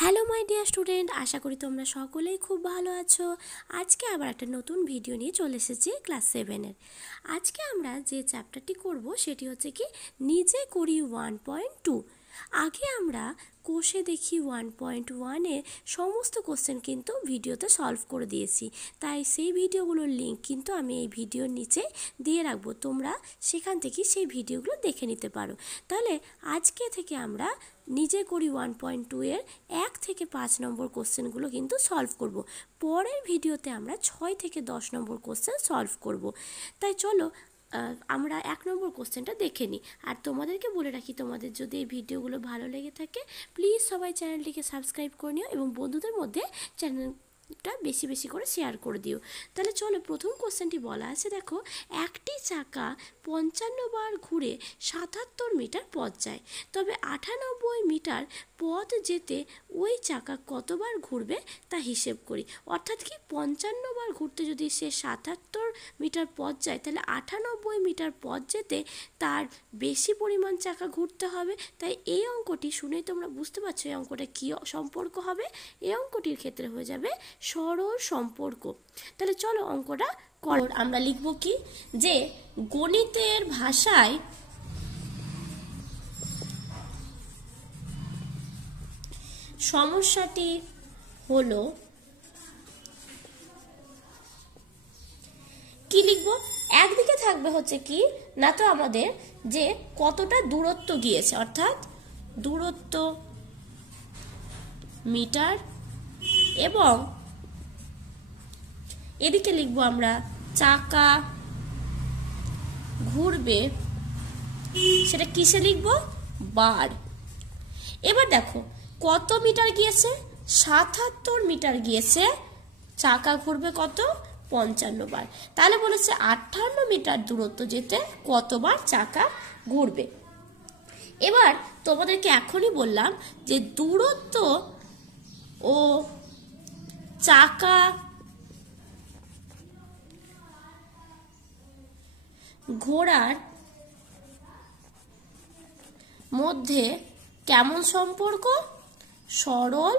Hello my dear student, আশা করি তোমরা সকলেই খুব ভালো আছো। আজকে আবার একটা নতুন ভিডিও নিয়ে চলে এসেছি ক্লাস 7-এর। আজকে আমরা যে চ্যাপ্টারটি করব সেটি হচ্ছে কি নিজে করি 1.2। আগে আমরা কোষে দেখি 1.1-এর সমস্ত কোশ্চেন কিন্তু ভিডিওতে সলভ করে দিয়েছি, তাই সেই ভিডিওগুলোর লিঙ্ক কিন্তু আমি এই ভিডিওর নিচে দিয়ে রাখবো, তোমরা সেখান থেকে সেই ভিডিওগুলো দেখে নিতে পারো। তাহলে আজকে থেকে আমরা নিজে করি 1.2-এর 1 থেকে 5 নম্বর কোশ্চেনগুলো কিন্তু সলভ করব। পরের ভিডিওতে আমরা 6 থেকে 10 নম্বর কোশ্চেন সলভ করব। তাই চলো আমরা 1 নম্বর কোশ্চেনটা দেখে নিই। আর তোমাদেরকে বলে রাখি, তোমাদের যদি এই ভিডিওগুলো ভালো লেগে থাকে প্লিজ সবাই চ্যানেলটিকে সাবস্ক্রাইব করে নিও এবং বন্ধুদের মধ্যে চ্যানেলটা বেশি বেশি করে শেয়ার করে দিও। তাহলে চলো, প্রথম কোশ্চেনটি বলা আছে, দেখো, একটি চাকা 55 বার ঘুরে 77 মিটার পথ যায়, তবে 98 মিটার পথ যেতে ওই চাকা কতবার ঘুরবে তা হিসেব করি। অর্থাৎ কি 55 বার ঘুরতে যদি সে 77 মিটার পথ যায়, তাহলে 98 মিটার পথ যেতে তার বেশি পরিমাণ চাকা ঘুরতে হবে। তাই এই অঙ্কটি শুনেই তোমরা বুঝতে পারছো এই অঙ্কটা কী সম্পর্ক হবে। এই অঙ্কটির ক্ষেত্রে হয়ে যাবে সরল সম্পর্ক। তাহলে চলো অঙ্কটা করো। আমরা লিখব কি, যে গণিতের ভাষায় সমস্যাটি হলো, কি লিখব, একদিকে থাকবে হচ্ছে কি না, তো আমাদের যে কতটা দূরত্ব গিয়েছে, অর্থাৎ দূরত্ব মিটার, এবং এদিকে লিখব আমরা চাকা ঘুরবে, সেটা কিসে লিখব, বার। এবার দেখো কত মিটার গিয়েছে, 77 মিটার গিয়েছে, চাকা ঘুরবে কত, 55 বার। তাহলে বলেছে 58 মিটার দূরত্ব যেতে কতবার চাকা ঘুরবে। এবার তোমাদেরকে এখনই বললাম যে দূরত্ব ও চাকা ঘোড়ার মধ্যে কেমন সম্পর্ক, সরল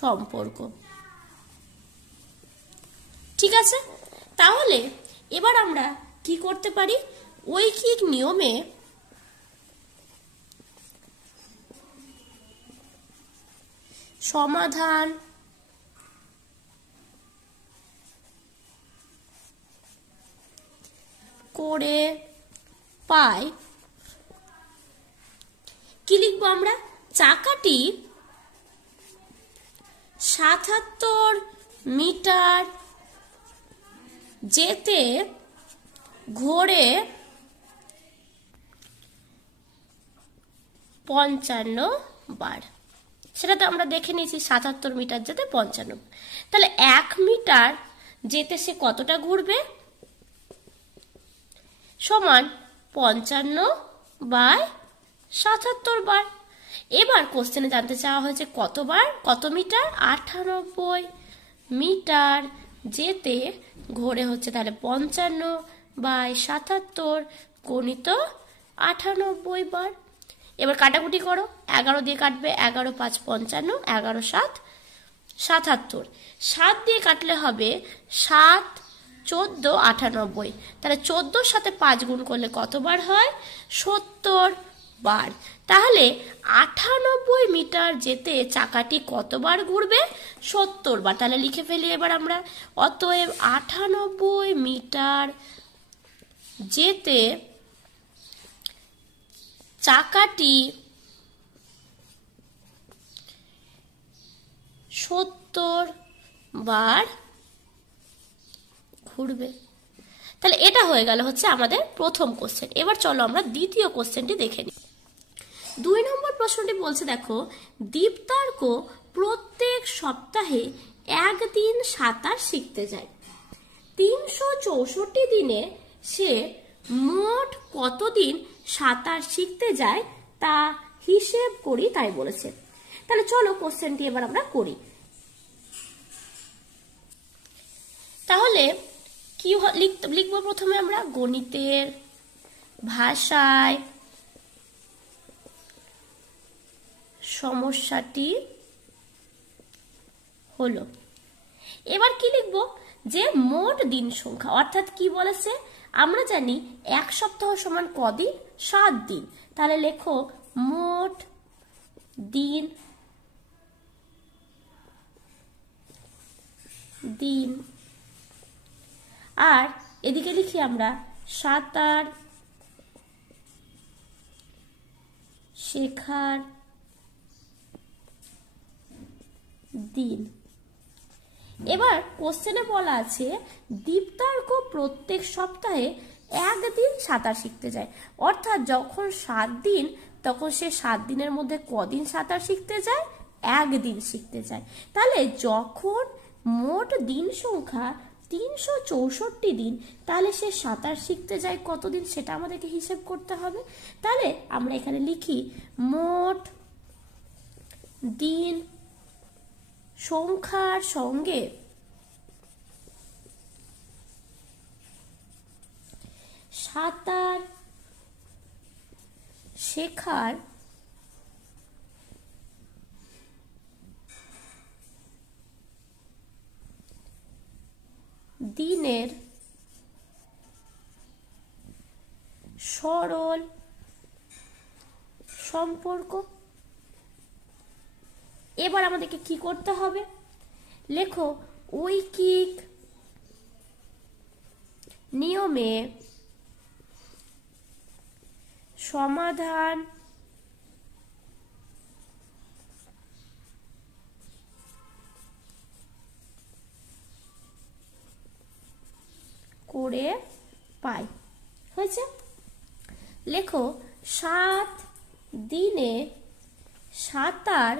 সম্পর্ক। ঠিক আছে, তাহলে এবার আমরা কি করতে পারি, ঐকিক নিয়মে সমাধান করে পাই। কি লিখবো আমরা, চাকাটি 77 মিটার যেতে ঘোরে 55 বার। সেটা তো আমরা দেখে নিয়েছি, 77 মিটার যেতে 55। তাহলে 1 মিটার যেতে সে কতটা ঘুরবে, সমান 55/77 বার। এবার কোশ্চেনে জানতে চাওয়া হয়েছে কতবার, কত মিটার, 98 মিটার যেতে ঘোরে হচ্ছে তাহলে 55/77 গুণিত 98 বার। এবার কাটাকুটি করো, 11 দিয়ে কাটবে, 11 5 55, 11 7 77, 7 দিয়ে কাটলে হবে 7 14 98। তাহলে 14-র সাথে 5 গুণ করলে কতবার হয়, 70 বার। তাহলে 98 মিটার যেতে চাকাটি কতবার ঘুরবে, 70 বার। তাহলে লিখে ফেলি এবার আমরা, অতএব 98 মিটার যেতে চাকাটি 70 বার ঘুরবে। তাহলে এটা হয়ে গেল হচ্ছে আমাদের প্রথম কোশ্চেন। এবার চলো আমরা দ্বিতীয় কোশ্চেনটি দেখে নিই। 2 নম্বর প্রশ্নটি বলছে, দেখো, দীপ্তার্ক প্রত্যেক সপ্তাহে একদিন সাঁতার শিখতে যায়, 364 দিনে সে মোট কতদিন সাঁতার শিখতে যায় তা হিসেব করি, তাই বলেছে। তাহলে চলো কোশ্চেনটি এবার আমরা করি। তাহলে কি লিখবো, প্রথমে আমরা গণিতের ভাষায় সমস্যাটি হলো। এবার কি লিখবো, যে মোট দিন সংখ্যা, অর্থাৎ কি বলেছে, আমরা জানি এক সপ্তাহ সমান কদিন, 7 দিন। তাহলে লেখো মোট দিন দিন আর এদিকে লিখি আমরা সাঁতার শেখার দিন। এবার কোশ্চেনে বলা আছে দীপ্তার্ক প্রত্যেক সপ্তাহে একদিন সাঁতার শিখতে যায়, অর্থাৎ যখন 7 দিন তখন সে 7 দিনের মধ্যে কদিন সাঁতার শিখতে যায়, একদিন শিখতে যায়। তাহলে যখন মোট দিন সংখ্যা 364 দিন, তাহলে সে সাঁতার শিখতে যায় কতদিন সেটা আমাদেরকে হিসেব করতে হবে। তাহলে আমরা এখানে লিখি মোট দিন সংখ্যার সঙ্গে সাঁতার শেখার দিনের সরল সম্পর্ক। এবার আমাদেরকে কি করতে হবে, লেখো ঐকিক নিয়মে সমাধান করে পাই। হয়েছে, লেখো 7 দিনে সাঁতার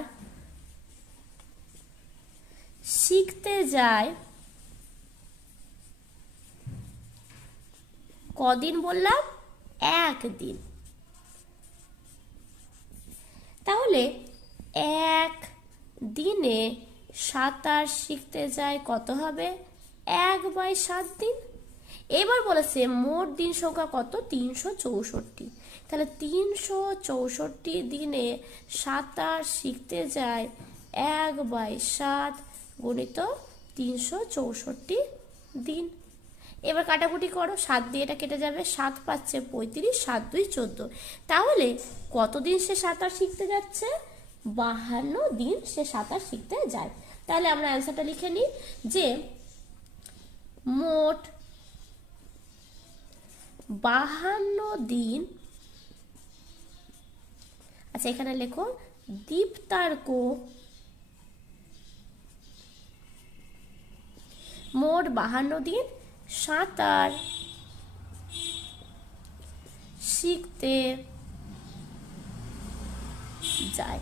শিখতে যায় কদিন বললাম, একদিন। তাহলে এক দিনে সাঁতার শিখতে যায় কত হবে, 1/7 দিন। এবার বলেছে মোট দিন সংখ্যা কত, 364। তাহলে 364 দিনে সাঁতার শিখতে যায় 1/7 গুণিত 364 দিন। এবার কাটাকুটি করো, 7 দিয়ে এটা কেটে যাবে, 7 পাচ্ছে 35, 7 2 14। তাহলে কতদিন সে সাঁতার শিখতে যাচ্ছে, 52 দিন সে সাঁতার শিখতে যায়। তাহলে আমরা অ্যান্সারটা লিখে নিই যে মোট 52 দিন, আচ্ছা এখানে লেখো দীপ্তার্ক মোট 52 দিন সাঁতার শিখতে যায়।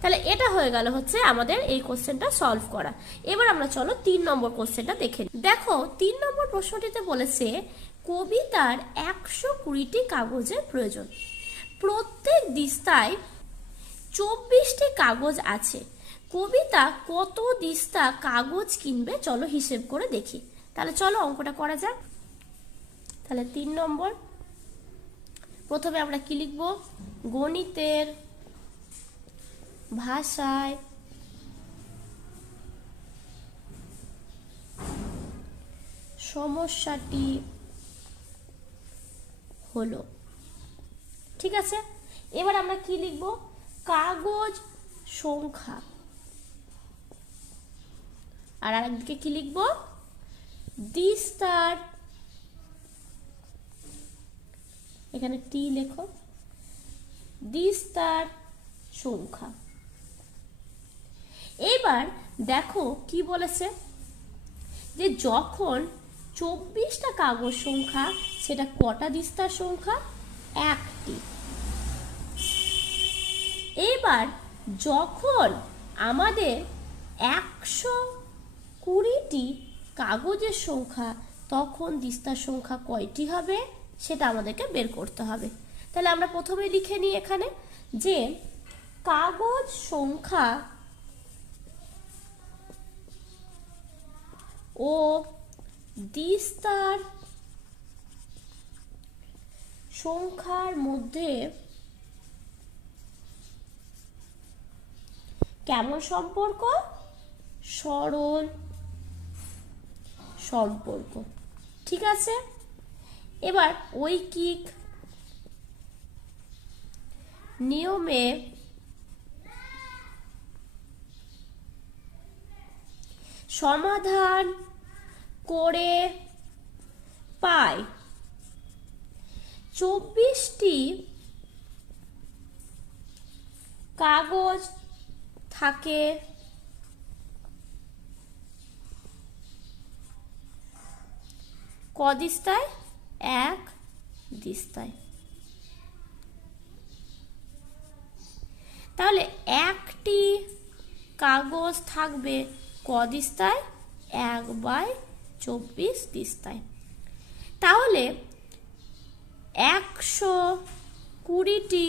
তাহলে এটা হয়ে গেল হচ্ছে আমাদের এই কোশ্চেনটা সলভ করা। এবার আমরা চলো 3 নম্বর কোশ্চেনটা দেখে নিই। দেখো 3 নম্বর প্রশ্নটিতে বলেছে কবিতার 120টি কাগজের প্রয়োজন, প্রত্যেক দিস্তায় 24টি কাগজ আছে, কবিতা কত দিস্তা কাগজ কিনবে, চলো হিসেব করে দেখি। তাহলে চলো অঙ্কটা করা যাক। তাহলে 3 নম্বর, প্রথমে আমরা কি লিখব, গণিতের ভাষায় সমস্যাটি হলো। ঠিক আছে, এবার আমরা কি লিখব, কাগজ সংখ্যা, আর আরেকদিকে কি লিখব, দিস্তার, এখানে টি লেখো, দিস্তার সংখ্যা। এবার দেখো কি বলেছে, যে যখন 24টা কাগজ সংখ্যা, সেটা কটা দিস্তার সংখ্যা, একটি। এবার যখন আমাদের 120টি কাগজের সংখ্যা, তখন দিস্তার সংখ্যা কয়টি হবে সেটা আমাদেরকে বের করতে হবে। তাহলে আমরা প্রথমে লিখে নিই এখানে যে কাগজ সংখ্যা ও দিস্তার সংখ্যার মধ্যে কেমন সম্পর্ক? সরল সম্পর্ক। ঠিক আছে, এবার ঐকিক নিয়মে সমাধান করে পাই 24টি কাগজ থাকে কদিস্তায়? এক দিস্তায়। তাহলে একটি কাগজ থাকবে কদিস্তায়? 1/24 দিস্তায়। তাহলে 120টি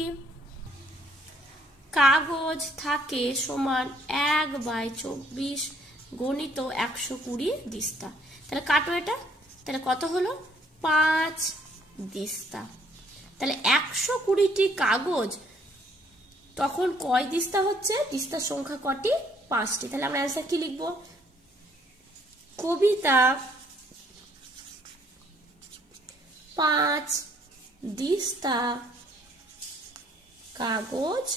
কাগজ থাকে সমান 1/24 গণিত 120 দিস্তা। তাহলে কাটো এটা, তাহলে কত হলো? 5 দিস্তা। তাহলে 120টি কাগজ তখন কয় দিস্তা হচ্ছে? দিস্তার সংখ্যা কটি? 5টি। তাহলে আমরা অ্যান্সার কি লিখবো? কবিতা 5 দিস্তা কাগজ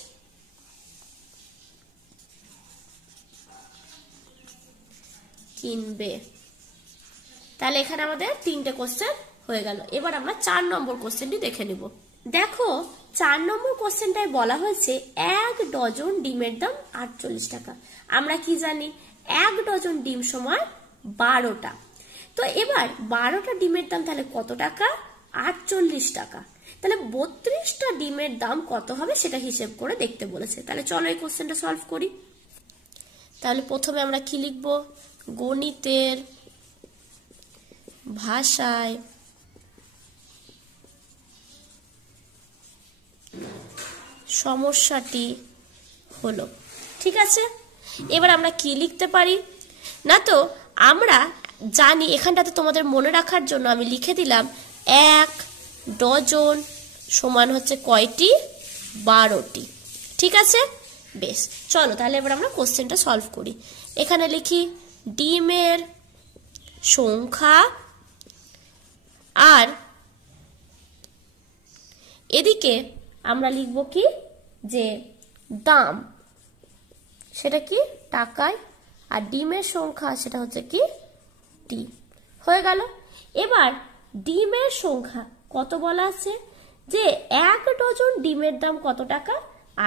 কিনবে। তাহলে এখানে আমাদের 3টে কোশ্চেন হয়ে গেল। এবার আমরা 4 নম্বর কোশ্চেনটি দেখে নিব। দেখো 4 নম্বর কোশ্চেনটায় বলা হয়েছে 1 ডজন ডিমের দাম 48 টাকা। আমরা কি জানি? 1 ডজন ডিম সমান 12টা। তো এবার 12টা ডিমের দাম তাহলে কত টাকা? 48 টাকা। তাহলে 32টা ডিমের দাম কত হবে সেটা হিসেব করে দেখতে বলেছে। তাহলে চলো এই কোশ্চেনটা সলভ করি। তাহলে প্রথমে আমরা কি লিখব? গণিতের ভাষায় সমস্যাটি হলো। ঠিক আছে, এবার আমরা কি লিখতে পারি? না তো আমরা জানি, এখানটাতে তোমাদের মনে রাখার জন্য আমি লিখে দিলাম 1 ডজন সমান হচ্ছে কয়টি? 12টি। ঠিক আছে, বেশ। চলো তাহলে এবার আমরা কোশ্চেনটা সলভ করি। এখানে লিখি ডিমের সংখ্যা আর এদিকে আমরা লিখব কি? যে দাম, সেটা কি? টাকায়। আর ডিমের সংখ্যা সেটা হচ্ছে কি? টি। হয়ে গেল। এবার ডিমের সংখ্যা কত বলা আছে? যে 1 ডজন ডিমের দাম কত টাকা?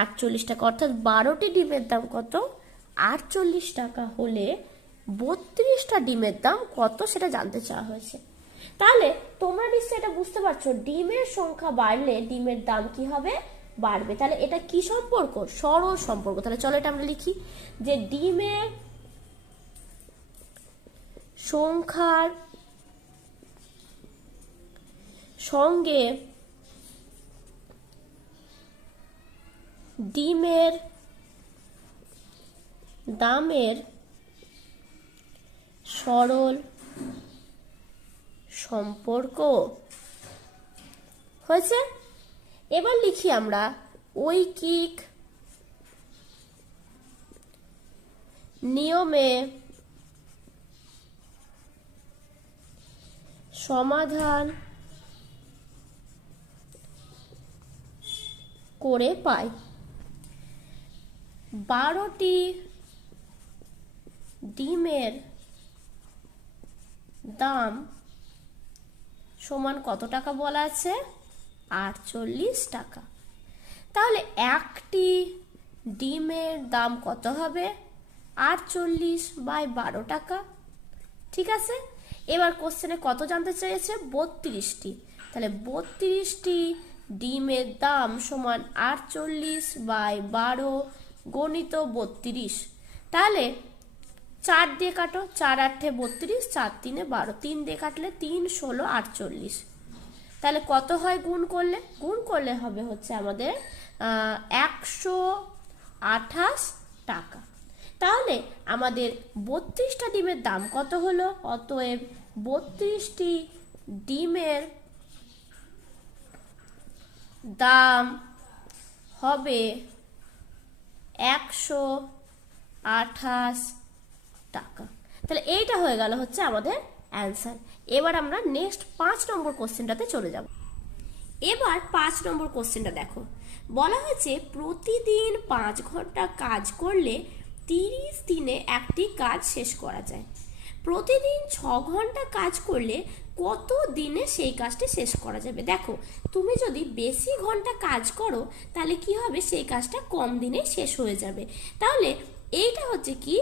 48 টাকা। অর্থাৎ 12টি ডিমের দাম কত? 48 টাকা হলে 32টা ডিমের দাম কত সেটা জানতে চাওয়া হয়েছে। তাহলে তোমরা নিশ্চয়ই এটা বুঝতে পারছো, ডিমের সংখ্যা বাড়লে ডিমের দাম কি হবে? বাড়বে। তাহলে এটা কি সম্পর্ক? সরল সম্পর্ক। তাহলে চলো এটা আমরা লিখি যে ডিমের সংখ্যার সঙ্গে ডিমের দামের সরল সম্পর্ক হয়েছে। এবার লিখি আমরা ঐকিক নিয়মে সমাধান করে পাই 12টি ডিমের দাম সমান কত টাকা বলা আছে? 48 টাকা। তাহলে একটি ডিমের দাম কত হবে? 48/12 টাকা। ঠিক আছে, এবার কোশ্চেনে কত জানতে চেয়েছে? 32টি। তাহলে 32টি ডিমের দাম সমান 48/12 গণিত 32। তাহলে 4 দিয়ে কাটো, 4 8 32, 4 3 12, 3 দিয়ে কাটলে 3 16 48। তাহলে কত হয় গুণ করলে? গুণ করলে হবে হচ্ছে আমাদের 128 টাকা। তাহলে আমাদের 32টা ডিমের দাম কত হলো? অতএব 32টি ডিমের দাম হবে 128 28 টাকা। তাহলে এইটা হয়ে গেল হচ্ছে আমাদের অ্যান্সার। এবার আমরা নেক্সট 5 নম্বর কোশ্চেনটাতে চলে যাব। এবার 5 নম্বর কোশ্চেনটা দেখো, বলা হয়েছে প্রতিদিন 5 ঘন্টা কাজ করলে 30 দিনে একটি কাজ শেষ করা যায়। প্রতিদিন 6 ঘন্টা কাজ করলে কত দিনে সেই কাজটি শেষ করা যাবে? দেখো, তুমি যদি বেশি ঘন্টা কাজ করো তাহলে কি হবে, সেই কাজটা কম দিনে শেষ হয়ে যাবে। তাহলে এইটা হচ্ছে কি,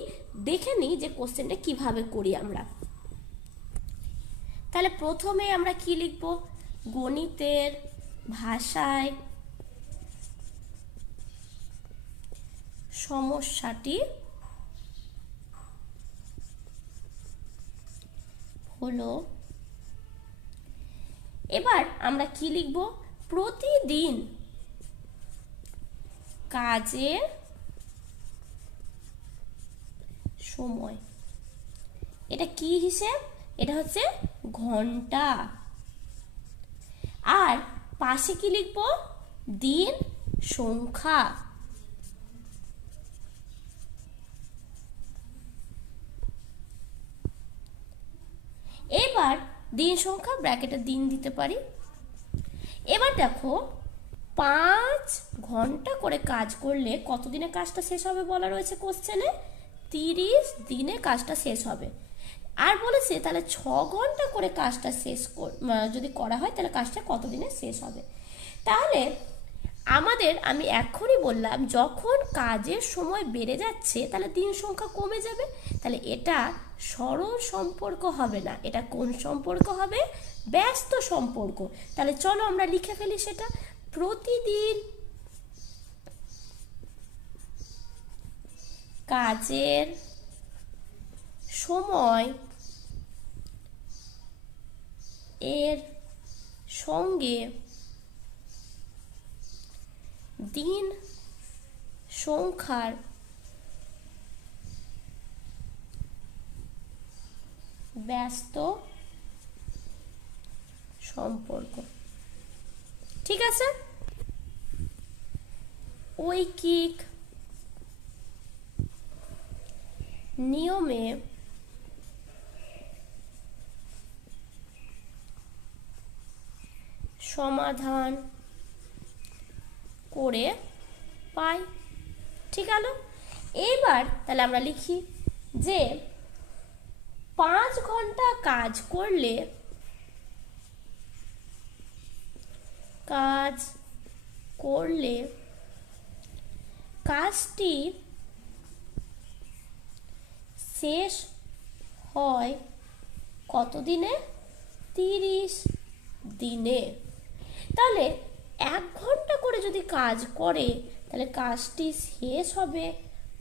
দেখে নিই যে কোশ্চেনটা কিভাবে করি আমরা। তাহলে প্রথমে আমরা কি লিখব, গণিতের ভাষায় সমস্যাটি হলো, এবার আমরা কি লিখব, প্রতিদিন কাজের সময়। এটা কি হিসেব, এটা হচ্ছে ঘন্টা। আর পাশে কি লিখব, দিন সংখ্যা। এবার দিন সংখ্যা ব্র্যাকেটে দিন দিতে পারি। এবার দেখো, 5 ঘন্টা করে কাজ করলে কত দিনে কাজটা শেষ হবে বলা রয়েছে কোশ্চেনে, 30 দিনে কাজটা শেষ হবে। আর বলেছে তাহলে 6 ঘন্টা করে কাজটা শেষ যদি করা হয় তাহলে কাজটা কত দিনে শেষ হবে। তাহলে আমি এখনই বললাম, যখন কাজের সময় বেড়ে যাচ্ছে তাহলে দিন সংখ্যা কমে যাবে। তাহলে এটা সরল সম্পর্ক হবে না, এটা কোন সম্পর্ক হবে, ব্যস্ত সম্পর্ক। তাহলে চলো আমরা লিখে ফেলি সেটা, প্রতিদিন কাজের সময় এর সঙ্গে দিন সংখ্যার ব্যস্ত সম্পর্ক। ঠিক আছে, ঐকিক নিয়মে সমাধান করে পাই। ঠিক আছে, এইবার তাহলে আমরা লিখি যে 5 ঘন্টা কাজ করলে কাজটি শেষ হয় কত দিনে, 30 দিনে। তাহলে 1 ঘন্টা করে যদি কাজ করে তাহলে কাজটি শেষ হবে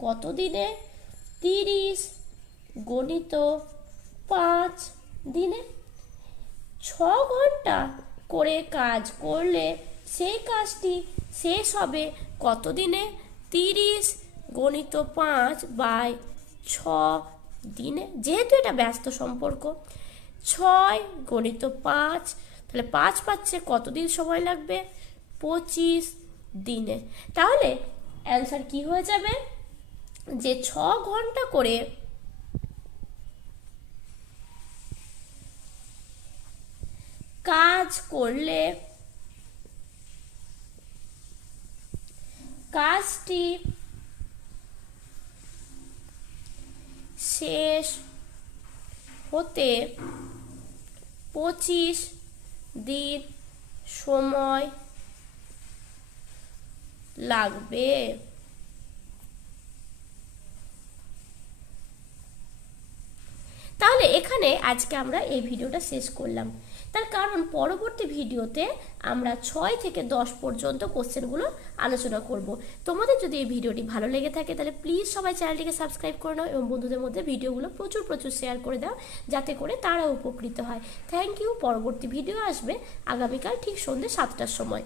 কত দিনে, 30 গণিত 5 দিনে। 6 ঘন্টা করে কাজ করলে সেই কাজটি শেষ হবে কত দিনে, 30 গণিত 5/6 দিনে। যেহেতু এটা ব্যস্ত সম্পর্ক, 6 গণিত 5, তাহলে 5 পাচ্ছে কতদিন সময় লাগবে, 25 দিনে। তাহলে অ্যান্সার কি হয়ে যাবে, যে 6 ঘন্টা করে কাজ করলে কাজটি শেষ হতে 25 দিন সময় লাগবে। তাহলে এখানে আজকে আমরা এই ভিডিওটা শেষ করলাম। তার কারণ পরবর্তী ভিডিওতে আমরা 6 থেকে 10 পর্যন্ত কোশ্চেনগুলো আলোচনা করব। তোমাদের যদি এই ভিডিওটি ভালো লেগে থাকে তাহলে প্লিজ সবাই চ্যানেলটিকে সাবস্ক্রাইব করে নাও এবং বন্ধুদের মধ্যে ভিডিওগুলো প্রচুর শেয়ার করে দাও, যাতে করে তারা উপকৃত হয়। Thank you. পরবর্তী ভিডিও আসবে আগামীকাল ঠিক সন্ধ্যে 7টার সময়।